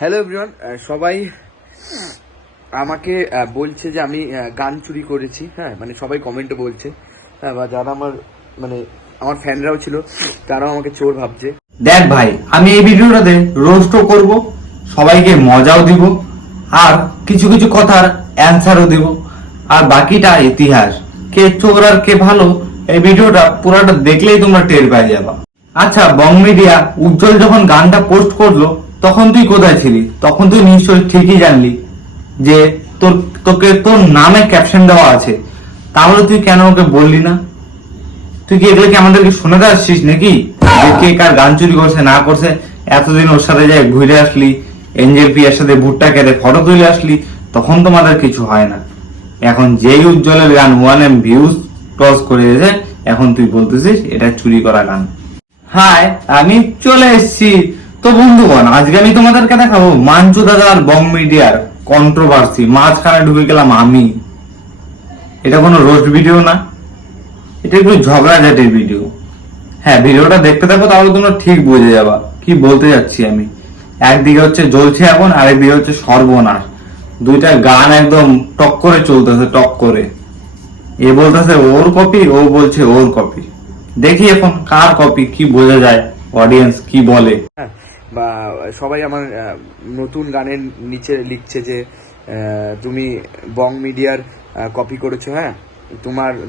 Hello everyone, সবাই আমাকে বলছে যে আমি গান চুরি করেছি। হ্যাঁ, মানে সবাই কমেন্টে বলছে। হ্যাঁ, বা যারা আমার ফ্যানরাও ছিল তারাও আমাকে চোর ভাবছে। দেখ ভাই, আমি এই ভিডিওটাতে রোস্টও করব, সবাইকে মজাও দিব, আর কিছু কিছু কথার অ্যান্সারও দিব, আর বাকিটা ইতিহাস। কে চোর আর কে ভালো এই ভিডিওটা পুরোটা দেখলেই তোমরা টের পেয়ে যাবা। আচ্ছা, বং মিডিয়া উজ্জ্বল যখন গানটা পোস্ট করলো তখন তুই কোথায় ছিলি? তখন তুই নিশ্চয়ই ঠিকই জানলি যে তোর নামে ক্যাপশন দেওয়া আছে, তাহলে তুই কেন ওকে বললি না? তুই কি এগুলো কি আমাদেরকে শোনাতে আসছিস নাকি? কে কার গান চুরি করছে না করছে, এতদিন ওর সাথে যাই ঘুরে আসলি, এঞ্জেল পিয়ার সাথে ভুট্টা কেটে ফটো তুলে আসলি, তখন তোমাদের কিছু হয় না। এখন যেই উজ্জ্বলের গান 1M ভিউজ ক্রস করে দিয়েছে, এখন তুই বলতেছিস এটা চুরি করা গান। হাই, আমি চলে এসেছি। তো বন্ধুগণ, আজকে আমি তোমাদেরকে দেখাবো মাঞ্চু দাদা আর বং মিডিয়ার কন্ট্রোভার্সি। মাঝখানে ঢুকে গেলাম আমি। এটা কোনো রোস্ট ভিডিও না, এটা একটু ঝগড়াঝাটির ভিডিও। হ্যাঁ, ভিডিওটা দেখতে থাকো, তাহলে তোমরা ঠিক বুঝে যাবা কি বলতে যাচ্ছি আমি। একদিকে হচ্ছে জ্বলছে আগুন, আরেকদিকে হচ্ছে সর্বনাশ। দুইটা গান একদম টক করে চলতেছে, টক করে। এ বলতেছে ওর কপি, ও বলছে ওর কপি। দেখি এখন কার কপি, কি বোঝা যায়, অডিয়েন্স কি বলে। হ্যাঁ, বা সবাই আমার নতুন গানের নিচে লিখছে যে তুমি বং মিডিয়ার কপি করেছো। হ্যাঁ,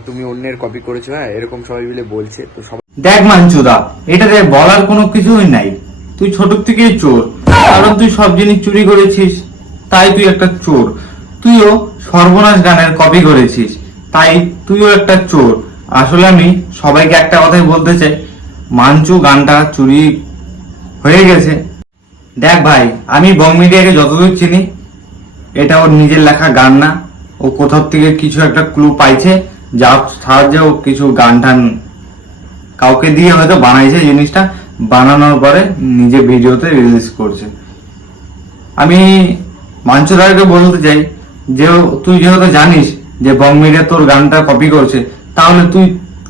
তুমি অন্যের কপি করেছো। হ্যাঁ, এরকম সবাই মিলে বলছে। তো সবাই দেখ মাঞ্চুদা, এটাতে বলার কোনো কিছুই নাই। তুই ছোট থেকেই চোর, কারণ তুই সব জিনিস চুরি করেছিস, তাই তুই একটা চোর। তুইও সর্বনাশ গানের কপি করেছিস, তাই তুইও একটা চোর। আসলে আমি সবাইকে একটা কথাই বলতে চাই, মাঞ্চু গানটা চুরি হয়ে গেছে। দেখ ভাই, আমি বং মিডিয়াকে যতদূর চিনি, এটা ওর নিজের লেখা গান না। ও কোথাও থেকে কিছু একটা ক্লু পাইছে, যার সাহায্যে ও কিছু গান টান কাউকে দিয়ে হয়তো বানাইছে। জিনিসটা বানানোর পরে নিজে ভিডিওতে রিলিজ করছে। আমি মাঞ্চুদারকে বলতে চাই যে তুই যেহেতু জানিস যে বং মিডিয়া তোর গানটা কপি করছে, তাহলে তুই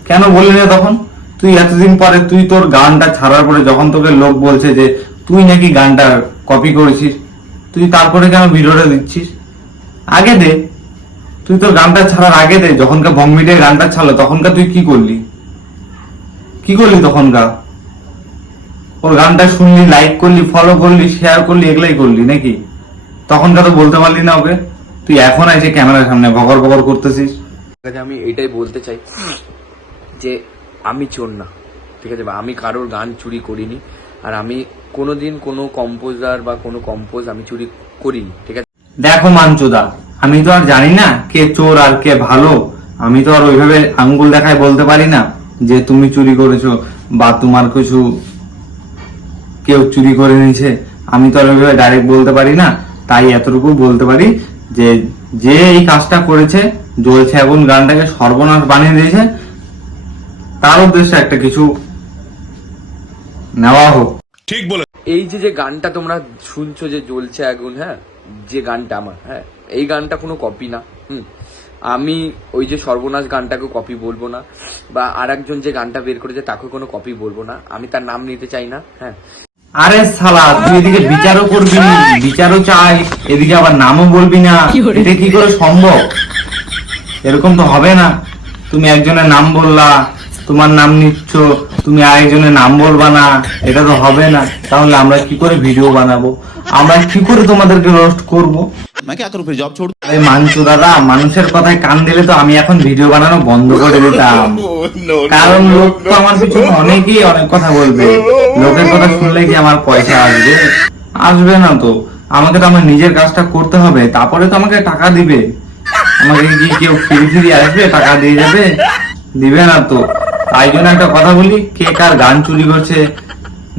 কেন বললি না তখন? তুই এতদিন পরে, তুই তোর গানটা ছাড়ার পরে যখন তোকে লোক বলছে যে তুই নাকি গানটা কপি করেছিস, তুই তারপরে কেন ভিডিওটা দিচ্ছিস? আগে দে, তুই তোর গানটা ছাড়ার আগে দে। যখনকার বং মিডিয়া গানটা ছাড়লো তখনকার তুই কি করলি? কি করলি তখনকার? ওর গানটা শুনলি, লাইক করলি, ফলো করলি, শেয়ার করলি, এগুলাই করলি নাকি? তখনকার তো বলতে পারলি না ওকে? তুই এখন এসে ক্যামেরার সামনে ভগর ভগর করতেছিস। আমি এটাই বলতে চাই যে আমি চোর না, ঠিক আছে? বা আমি কারোর গান চুরি করিনি, আর আমি কোনোদিন কোনো কম্পোজার বা কোনো কম্পোজ আমি চুরি করিনি, ঠিক আছে? দেখো মাঞ্চুদা, আমি তো আর জানি না কে চোর আর কে ভালো। আমি তো আর ওইভাবে আঙ্গুল দেখায় বলতে পারি না যে তুমি চুরি করেছো বা তোমার কিছু কেউ চুরি করে নিয়েছে। আমি তো আর ওইভাবে ডাইরেক্ট বলতে পারি না। তাই এতটুকু বলতে পারি যে যে এই কাজটা করেছে, জ্বলছে আগুন গানটাকে সর্বনাশ বানিয়ে দিয়েছে, তার উদ্দেশ্যে একটা কিছু নেওয়া হোক। ঠিক বলে। এই যে গানটা তোমরা শুনছো যে জ্বলছে আগুন, হ্যাঁ, যে গানটা আমার, হ্যাঁ, এই গানটা কোনো কপি না। আমি ওই যে সর্বনাশ গানটাকে কপি বলবো না, বা আর একজন যে গানটা বের করেছে তাকে কোনো কপি বলবো না। আমি তার নাম নিতে চাই না। হ্যাঁ, আরে শালা, তুই এদিকে বিচারও করবি, বিচারও চাই, এদিকে আবার নামও বলবি না। এটা কি করে সম্ভব? এরকম তো হবে না। তুমি একজনের নাম বললা, তোমার নাম নিচ্ছ, তুমি আরেকজনের নাম বলবা না, এটা তো হবে না। তাহলে আমরা কি করে ভিডিও বানাবো? আমরা কি করে তোমাদেরকে রোস্ট করবো? আরে মানছো দাদা, মানুষের কথায় কান দিলে তো আমি এখন ভিডিও বানানো বন্ধ করে দিতাম। কারণ লোক তো আমার পিছনে অনেকেই অনেক কথা বলবে। লোকের কথা শুনলে কি আমার পয়সা আসবে? আসবে না তো। আমাকে তো আমার নিজের কাজটা করতে হবে, তারপরে তো আমাকে টাকা দিবে। আমাকে কি কেউ ফিরি ফিরি আসবে টাকা দিয়ে যাবে? দিবে না তো। তাই জন্য একটা কথা বলি, কে কার গান চুরি করছে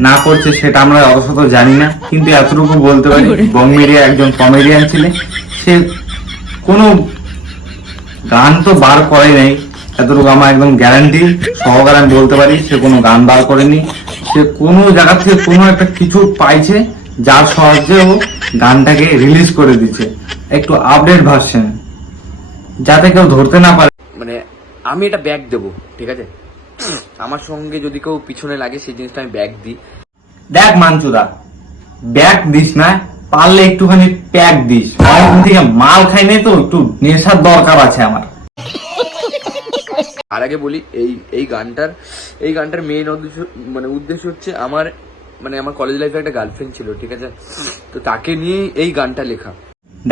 না করছে সেটা আমরা অবশ্য জানি না, কিন্তু এতটুকু বলতে পারি বং মিডিয়া একজন কমেডিয়ান ছিলেন। সে কোনো গান তো বার করে নাই, এতটুকু আমার একদম গ্যারান্টি সহকারে আমি বলতে পারি। সে কোনো গান বার করেনি, সে কোনো জায়গা থেকে কোনো একটা কিছু পাইছে, যার সাহায্যে ও গানটাকে রিলিজ করে দিচ্ছে একটু আপডেট ভার্সন, যাতে কেউ ধরতে না পারে। মানে আমি এটা ব্যাগ দেবো, ঠিক আছে? আমার সঙ্গে যদি কেউ পিছনে লাগে সেই জিনিসটা আমি ব্যাগ দিই। দেখ মানচুদা, ব্যাক দিস না, পারলে একটুখানি প্যাক দিস, অনেকদিন থেকে মাল খাই নাই তো, একটু নেশার দরকার আছে আমার। আর আগে বলি, এই গানটার মেইন উদ্দেশ্য হচ্ছে আমার কলেজ লাইফে একটা গার্লফ্রেন্ড ছিল, ঠিক আছে? তো তাকে নিয়ে এই গানটা লেখা।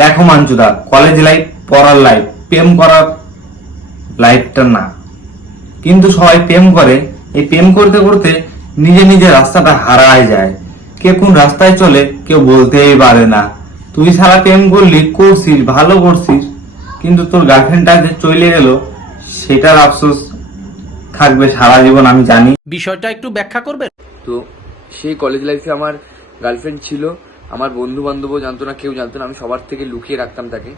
দেখো মাঞ্চুদা, কলেজ লাইফ পড়ার লাইফ, প্রেম করার লাইফটা না। কিন্তু সবাই প্রেম করে, এই প্রেম করতে করতে নিজে নিজে রাস্তাটা হারায় যায়। কে কোন রাস্তায় চলে কেউ বলতেই পারে না। তুই সারা প্রেম করছিস, ভালো করছিস, কিন্তু তোর গার্লফ্রেন্ডটা যে চলে গেল সেটার আফসোস থাকবে সারা জীবন, আমি জানি। বিষয়টা একটু ব্যাখ্যা করবে? তো সেই কলেজ লাইফে আমার গার্লফ্রেন্ড ছিল, আমার বন্ধু বান্ধবও জানতো না, কেউ জানতো না, আমি সবার থেকে লুকিয়ে রাখতাম তাকে।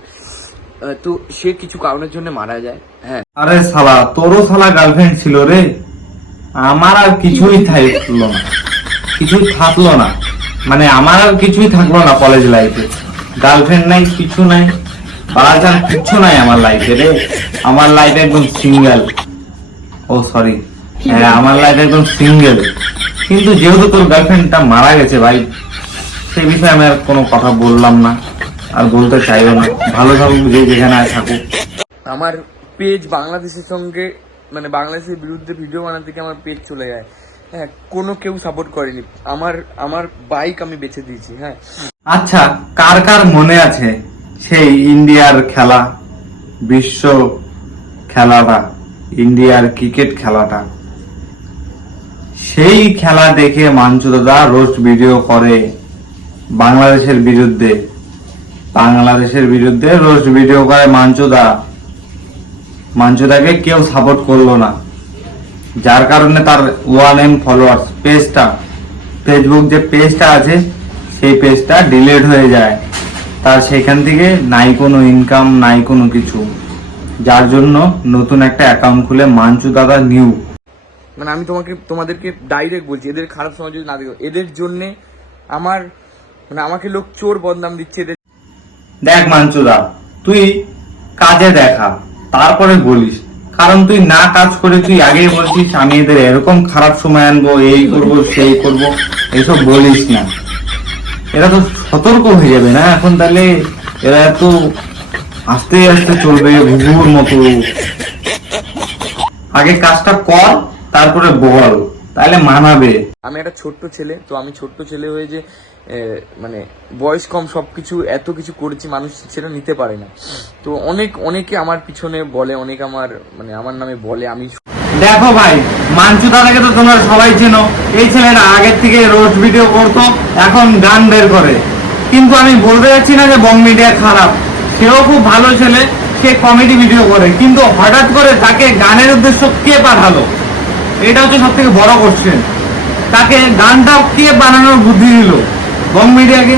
তো সে কিছু কারণের জন্য মারা যায়। হ্যাঁ, আরে শালা, তোরও শালা গার্লফ্রেন্ড ছিল রে। আমার আর কিছুই থাকলো না, মানে আমার আর কিছুই থাকলো না কলেজ লাইফে। গার্লফ্রেন্ড নাই, কিছু নাই, বাড়াচার কিচ্ছু নাই আমার লাইফে রে। আমার লাইফ একদম সিঙ্গেল। ও সরি, হ্যাঁ আমার লাইফ একদম সিঙ্গেল। কিন্তু যেহেতু তোর গার্লফ্রেন্ডটা মারা গেছে ভাই, সেই বিষয়ে আমি আর কোনো কথা বললাম না, আর বলতে চাইও না। ভালো থাকুক যে যেখানে থাকুক। আমার পেজ বাংলাদেশের সঙ্গে বাংলাদেশের বিরুদ্ধে ভিডিও বানাতে গিয়ে আমার পেজ চলে যায়। হ্যাঁ, কোনো কেউ সাপোর্ট করেনি। আমার বাইক আমি বেছে দিয়েছি। হ্যাঁ, আচ্ছা, কার কার মনে আছে সেই ইন্ডিয়ার খেলা, বিশ্ব খেলাটা, ইন্ডিয়ার ক্রিকেট খেলাটা? সেই খেলা দেখে মাঞ্চু দাদা রোস্ট ভিডিও করে বাংলাদেশের বিরুদ্ধে রোস্ট ভিডিও করে মাঞ্চুদাকে কেউ সাপোর্ট করলো না, যার কারণে তার 1M ফলোয়ার্স ফেসবুক যে পেজটা আছে সেই পেজটা ডিলিট হয়ে যায়। তার সেখান থেকে নাই কোনো ইনকাম, নাই কোনো কিছু, যার জন্য নতুন একটা অ্যাকাউন্ট খুলে মাঞ্চু দাদা নিউ। আমি তোমাদেরকে ডাইরেক্ট বলছি, এদের খারাপ সময় যদি না দেখো, এদের জন্যে আমাকে লোক চোর বদনাম দিচ্ছে। দেখ মাঞ্চুদা, তুই কাজে দেখা, তারপরে বলিস। কারণ তুই না কাজ করে তুই আগেই বলছিস আমি এদের এরকম খারাপ সময় আনবো, এই করব সেই করব, এসব বলিস না। এরা তো সতর্ক হয়ে যাবে না এখন, তাহলে এরা তো আস্তে আস্তে চলবে ঘুঘুর মতো। আগে কাজটা কর, তারপরে বল, তাহলে মানাবে। আমি একটা ছোট্ট ছেলে, তো আমি ছোট্ট ছেলে হয়ে যে বয়স কম, সবকিছু এত কিছু করেছি, মানুষ সেটা নিতে পারে না। তো অনেকে আমার পিছনে বলে, অনেক আমার নামে বলে। আমি দেখো ভাই, মাঞ্চু দাদাকে তো তোমরা সবাই চেনো। এই ছেলেটা আগের থেকে রোস্ট ভিডিও করতো, এখন গান বের করে। কিন্তু আমি বলতে যাচ্ছি না যে বং মিডিয়া খারাপ, সেও খুব ভালো ছেলে, সে কমেডি ভিডিও করে। কিন্তু হঠাৎ করে তাকে গানের উদ্দেশ্য কে পাঠালো, এটা হচ্ছে সব থেকে বড় কোশ্চেন। তাকে গানটা কে বানানোর বুদ্ধি দিল? বং মিডিয়াকে?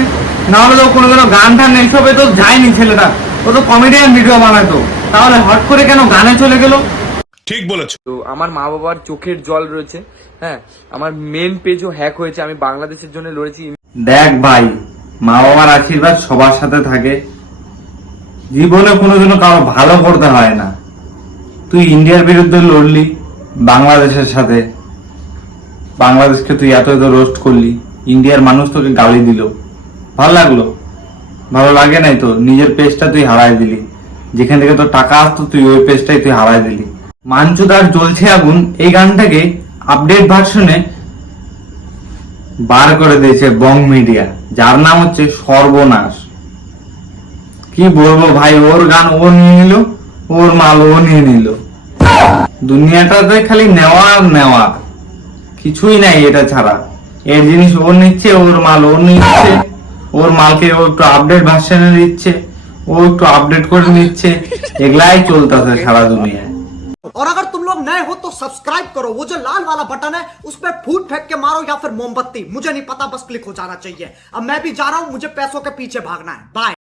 না হলে তো কোনো গান টান এইসবে তো যায়নি ছেলেটা, ও তো কমেডিয়ান ভিডিও বানাতো। তাহলে হট করে কেন গানে চলে গেল? ঠিক বলেছো। তো আমার মা বাবার চোখের জল রয়েছে। হ্যাঁ, আমার মেন পেজও হ্যাক হয়েছে, আমি বাংলাদেশের জন্য লড়েছি। দেখ ভাই, মা বাবার আশীর্বাদ সবার সাথে থাকে, জীবনে কোনোদিনও কারো ভালো করতে হয় না। তুই ইন্ডিয়ার বিরুদ্ধে লড়লি বাংলাদেশের সাথে, বাংলাদেশকে তুই এত রোস্ট করলি, ইন্ডিয়ার মানুষ তোকে গালি দিল, ভালো লাগলো? ভালো লাগে নাই তো? নিজের পেজটা তুই হারাই দিলি, যেখান থেকে তোর টাকা আসতো তুই ওই পেজটাই তুই হারাই দিলি। মাঞ্চুদার জ্বলছে আগুন এই গানটাকে আপডেট ভার্সনে বার করে দিয়েছে বং মিডিয়া, যার নাম হচ্ছে সর্বনাশ। কি বলবো ভাই, ওর গান ও নিয়ে নিল, ওর মাল ও নিয়ে নিল। দুনিয়াটাতে খালি নেওয়া নেওয়া, কিছুই নাই এটা ছাড়া। এর জিনিস ও নিচ্ছে, ওর মাল ও নিচ্ছে, ওর মালকে ও একটু আপডেট ভার্সনে দিচ্ছে, ও একটু আপডেট করে নিচ্ছে। এগুলাই চলতেছে সারা দুনিয়ায়। और अगर तुम लोग नए हो तो सब्सक्राइब करो, वो जो लाल वाला बटन है उस पर फूट फेंक के मारो या फिर मोमबत्ती, मुझे नहीं पता, बस क्लिक हो जाना चाहिए। अब मैं भी जा रहा हूं, मुझे पैसों के पीछे भागना है। बाय।